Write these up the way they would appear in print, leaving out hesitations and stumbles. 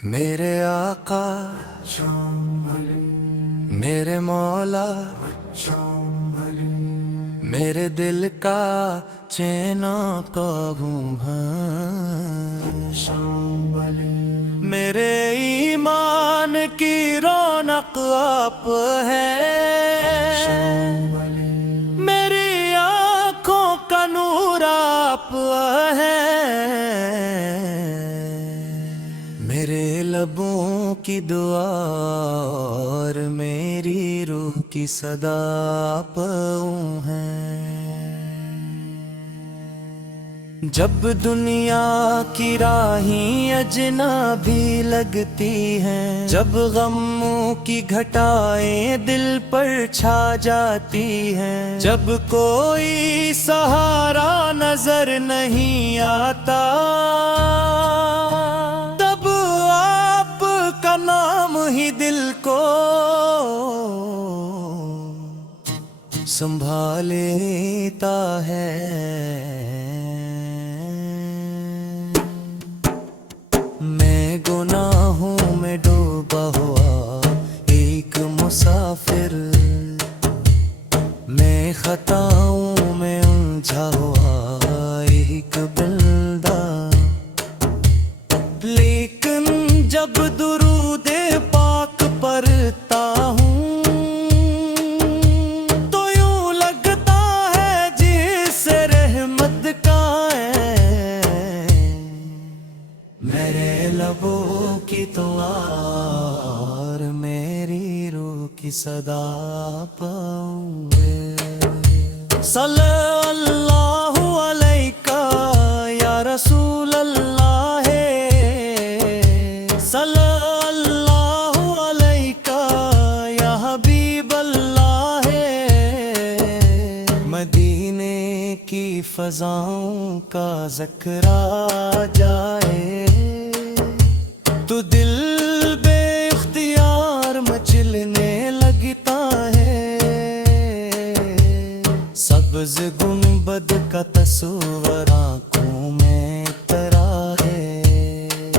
میرے آقا میرے مولا میرے دل کا چینا کہوں میرے ایمان کی رونق آپ ہے، میری آنکھوں کا نور آپ ہے، میرے لبوں کی دعا اور میری روح کی صدا آپ ہیں۔ جب دنیا کی راہیں اجنبی لگتی ہیں، جب غموں کی گھٹائیں دل پر چھا جاتی ہیں، جب کوئی سہارا نظر نہیں آتا، تب آپ کا نام ہی دل کو سنبھالتا ہے۔ میں گناہوں میں ڈوبا ہوا ایک مسافر، میں خطاؤں میں الجھا ہوا ایک بندہ، لیکن جب درود پاک پڑھتا ہوں تو یوں لگتا ہے جیسے رحمت کا ہے، میرے لبوں کی دعا اور میری روح کی صدا پاؤں گے۔ صلی اللہ علیکہ یا رسول اللہ، صلی اللہ علیکہ یا حبیب اللہ، مدینے کی فضاؤں کا ذکر آ جائے تو دل بے اختیار مچلنے لگتا ہے، سبز گنبد کا تصور آنکھوں میں ترا ہے،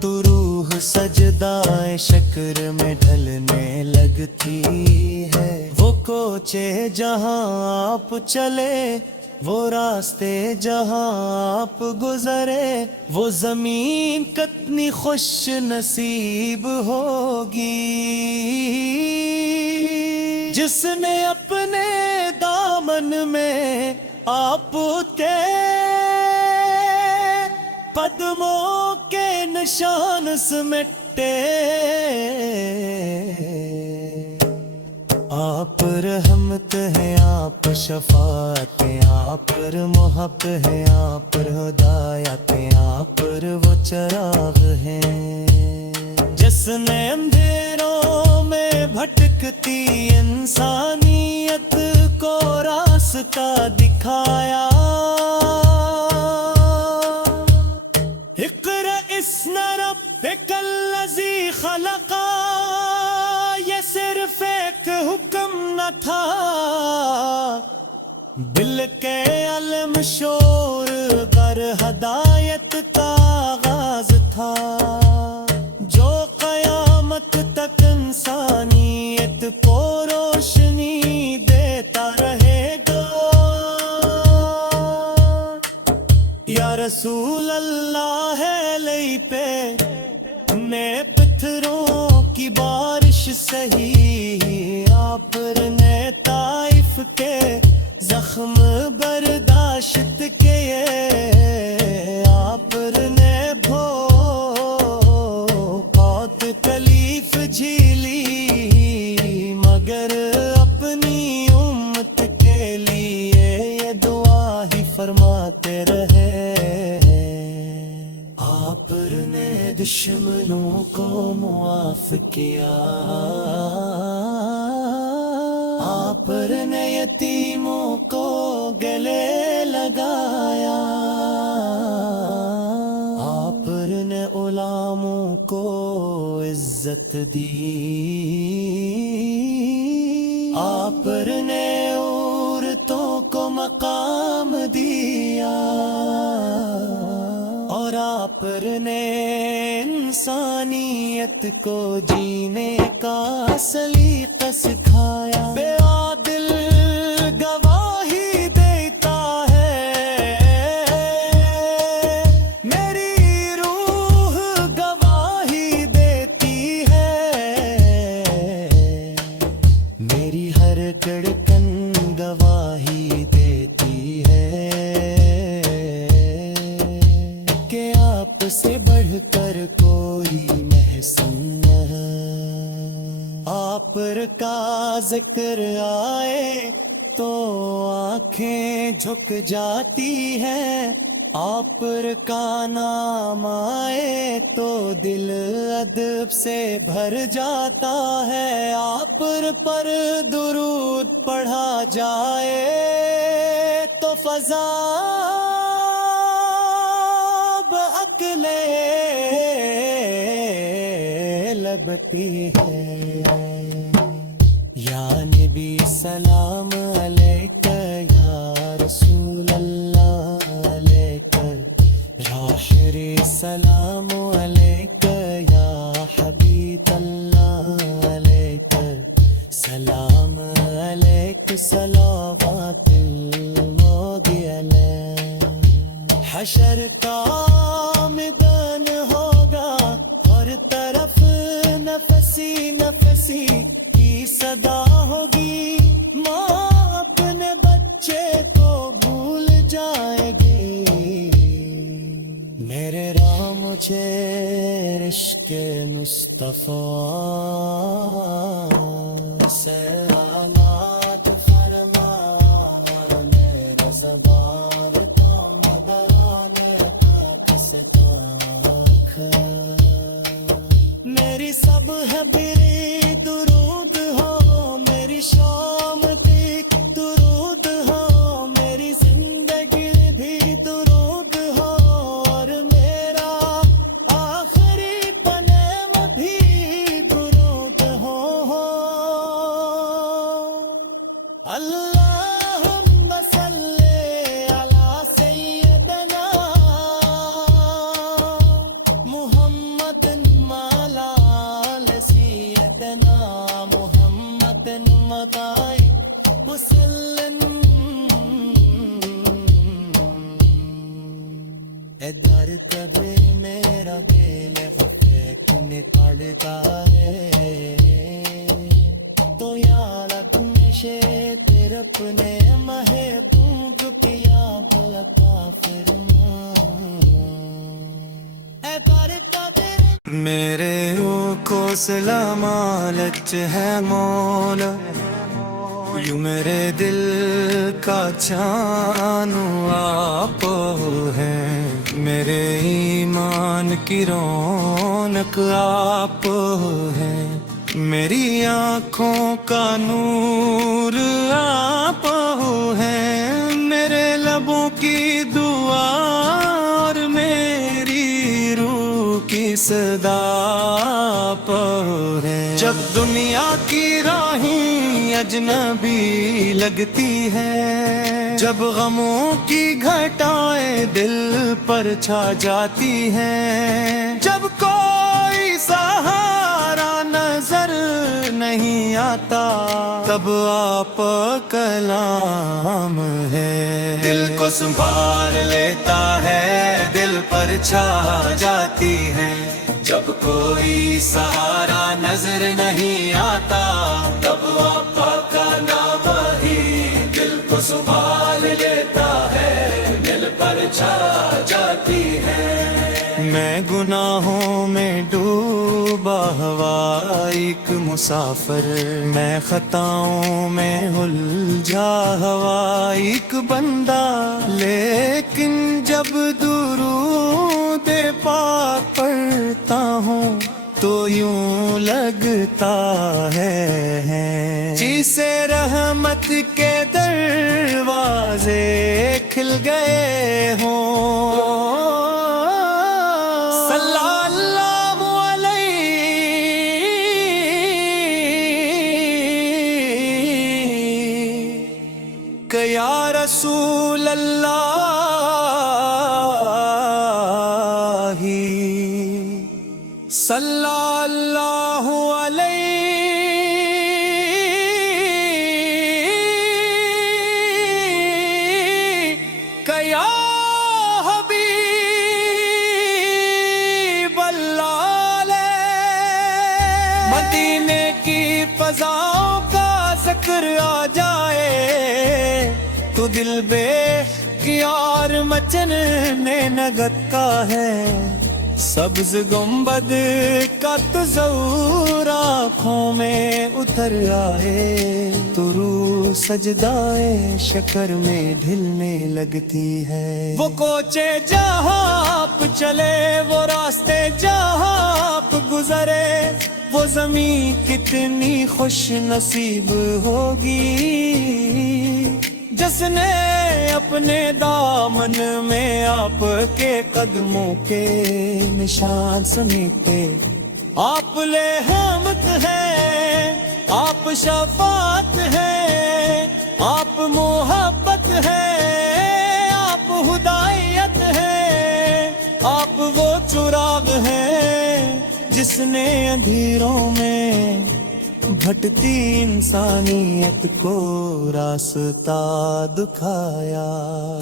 تو روح سجدہ شکر میں ڈھلنے لگتی ہے، وہ کوچے جہاں آپ چلے، وہ راستے جہاں آپ گزرے، وہ زمین کتنی خوش نصیب ہوگی جس نے اپنے دامن میں آپ کے قدموں کے نشان سمیٹے۔ آپ رحمت ہے، آپ شفاعت ہے، آپ پر محب ہے، آپ پر ہدایت ہے، آپ پر وہ چراغ ہے جس نے اندھیروں میں بھٹکتی انسانیت کو راستہ دکھایا۔ اقرأ اسم ربک الذی خلق، یہ صرف ایک حکم نہ تھا، دل کے علم شور پر ہدایت کا آغاز تھا، جو قیامت تک انسانیت کو روشنی دیتا رہے گا۔ یا رسول اللہ ہے لئی پہ نے پتھروں کی بارش سہی، آپ نے طائف کے زخم برداشت کیے، آپ نے بہت تکلیف جھیلی، مگر اپنی امت کے لیے یہ دعا ہی فرماتے رہے۔ آپ نے دشمنوں کو معاف کیا، آپ نے یتیموں کو گلے لگایا، آپ نے غلاموں کو عزت دی، آپ نے عورتوں کو مقام دیا، اور پر نے انسانیت کو جینے کا سلیقہ سکھایا، بے عادل گواہی دیتا ہے، میری روح گواہی دیتی ہے، میری ہر دھڑکن گواہی دیتی ہے کہ آپ سے بڑھ کر کوئی محسن نہیں۔ آپ کا ذکر آئے تو آنکھیں جھک جاتی ہیں، آپ کا نام آئے تو دل ادب سے بھر جاتا ہے، آپ پر درود پڑھا جائے تو فضا عقلیں لبتی ہے۔ یا نبی سلام علیکہ، یا رسول اللہ علیکہ، یا حری سلام علیکہ، یا حبیب اللہ علیکہ، سلام علیکہ صلوات الموضع علیہ۔ حشر کا میدان ہوگا، ہر طرف نفسی نفسی کی صدا ہوگی، ماں اپنے بچے کو بھول جائے گی، میرے رام مجھے عشق مصطفیٰ سے آلات فرما، اور میرے زبان کو مدانے کا پستاخ، میری سب ہے بری درود ہو، میری شام بھی درود ہو، میری زندگی بھی درود ہو، اور میرا آخری پنام بھی درود ہو۔ اللہم صلی علی سیدنا محمد مالا سیدنا محمد مدائی وسلم۔ اے درد بھی میرا دل فیک نکالتا ہے، تو یا رب نشے تیرے اپنے محبوب کی یاد عطا فرما، اے درد بھی میرے کو سلام لچ ہے مولا، یوں میرے دل کا چانو آپ ہیں، میرے ایمان کی رونق آپ ہیں، میری آنکھوں کا نور آپ ہیں، میرے لبوں کی دعا اور میری روح کی صدا آپ ہیں۔ جب دنیا کی راہیں اجنبی لگتی ہے، جب غموں کی گھٹائیں دل پر چھا جاتی ہیں، جب کوئی سہارا نظر نہیں آتا، تب آپ کلام ہے، دل کو سنبھال لیتا ہے، دل پر چھا جاتی ہے، جب کوئی سہارا نظر نہیں آتا، تب آپ کا نام ہی دل کو سنبھال لیتا ہے، دل پر چھا جاتی ہے۔ میں گناہوں میں ڈوبا ہوا ایک مسافر، میں خطاؤں میں الجھا ہوا ایک بندہ، لیکن جب درود پاک پڑھتا ہوں تو یوں لگتا ہے جسے رحمت کے دروازے کھل گئے ہوں۔ صلی اللہ علیہ کہ یا رسول اللہ صلی اللہ علیہ یا حبیب اللہ مدینے کی فضاؤں کا ذکر آ جائے تو دل بے قرار مچنے نگت کا ہے سبز گنبد کا تصور آنکھوں میں اتر آئے تو روح سجدائے شکر میں ڈھلنے لگتی ہے وہ کوچے جہاں آپ چلے وہ راستے جہاں آپ گزرے وہ زمین کتنی خوش نصیب ہوگی جس نے اپنے دامن میں آپ کے قدموں کے نشان سمیٹے آپ رحمت ہے آپ شفاعت ہے آپ محبت ہے آپ ہدایت ہے آپ وہ چراغ ہے جس نے اندھیروں میں بھٹتی انسانیت کو راستہ دکھایا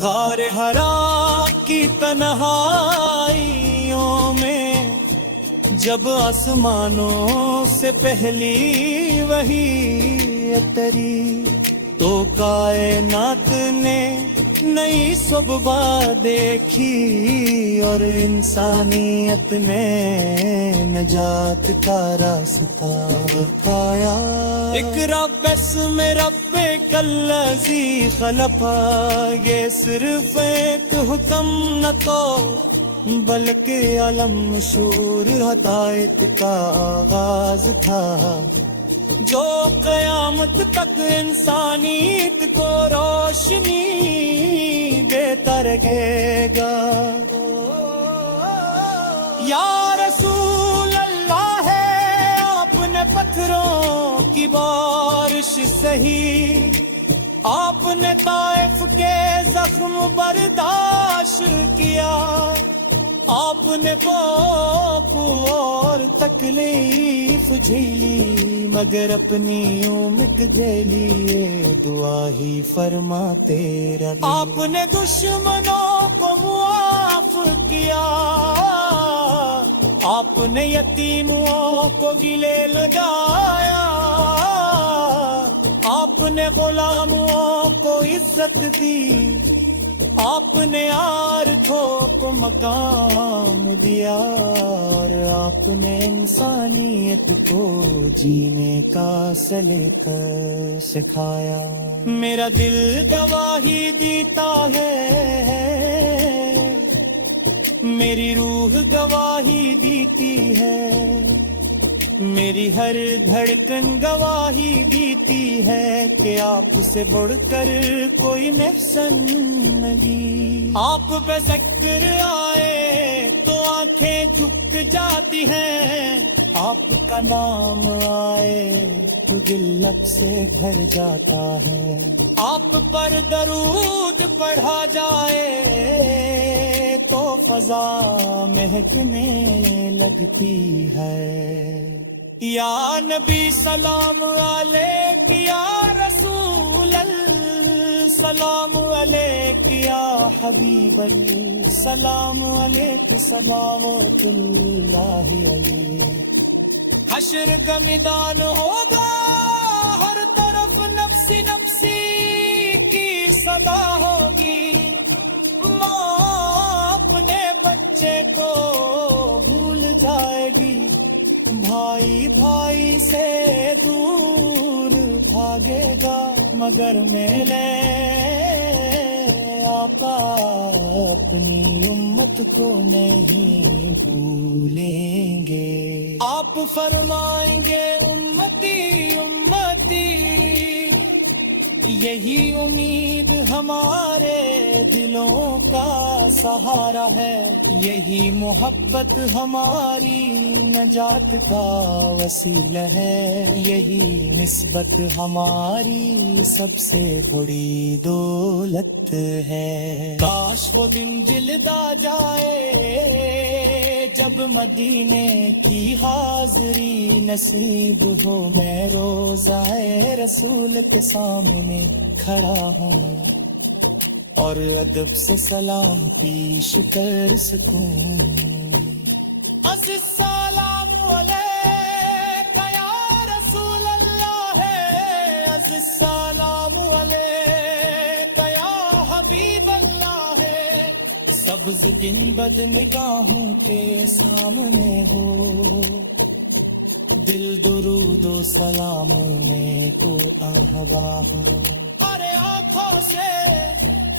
غار حرا کی تنہائیوں میں جب آسمانوں سے پہلی وحی اتری تو کائنات نے نئی صبح دیکھی اور انسانیت نے نجات کا راستہ بتایا اقرا بسم ربک الذی خلق یہ صرف ایک حکم نہ تو بلکہ عالم شور ہدایت کا آغاز تھا جو قیامت تک انسانیت کو روشنی دیتا رہے گا یا رسول اللہ ہے آپ نے پتھروں کی بارش سہی آپ نے طائف کے زخم برداشت کیا آپ نے پوک اور تکلیف جھیلی مگر اپنی امت جیلی یہ دعا ہی فرماتے رہے آپ نے دشمنوں کو معاف کیا آپ نے یتیموں کو گلے لگایا آپ نے غلاموں کو عزت دی آپ نے عارفوں کو مقام دیا اور آپ نے انسانیت کو جینے کا سلیقہ سکھایا میرا دل گواہی دیتا ہے میری روح گواہی دیتی ہے میری ہر دھڑکن گواہی دیتی ہے کہ آپ سے بڑھ کر کوئی محسن نہیں آپ پہ ذکر آئے تو آنکھیں جھک جاتی ہیں آپ کا نام آئے تو دل لب سے بھر جاتا ہے آپ پر درود پڑھا جائے تو فضا مہکنے لگتی ہے یا نبی سلام علیک یا رسول اللہ سلام علیک یا حبیب اللہ سلام علیک صلوات اللہ علیہ حشر کا میدان ہوگا ہر طرف نفسی نفسی کی صدا ہوگی ماں اپنے بچے کو بھول جائے گی بھائی بھائی سے دور بھاگے گا مگر میلے آقا اپنی امت کو نہیں بھولیں گے آپ فرمائیں گے امتی امتی یہی امید ہمارے دلوں کا سہارا ہے، یہی محبت ہماری نجات کا وسیلہ ہے، یہی نسبت ہماری سب سے بڑی دولت ہے۔ کاش وہ دن جلد آ جائے جب مدینے کی حاضری نصیب ہو، میں روضہ رسول کے سامنے کھڑا ہوں اور ادب سے سلام پیش کر سکوں۔ السلام علیکہ یا رسول اللہ ہے، السلام علیکہ یا حبیب اللہ ہے، سبز گنبد نگاہوں کے سامنے ہو، دل درود و سلام میں کو ہوا ہو، ہر آنکھوں سے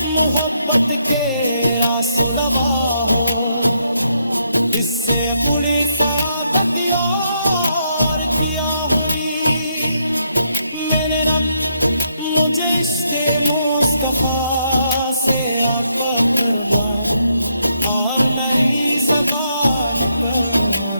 محبت کے آنسو روا ہو، اس سے پوری صحابت اور کیا ہوئی، میرے رم مجھے عشق مصطفیٰ سے آپ پروا، اور میری زبان پر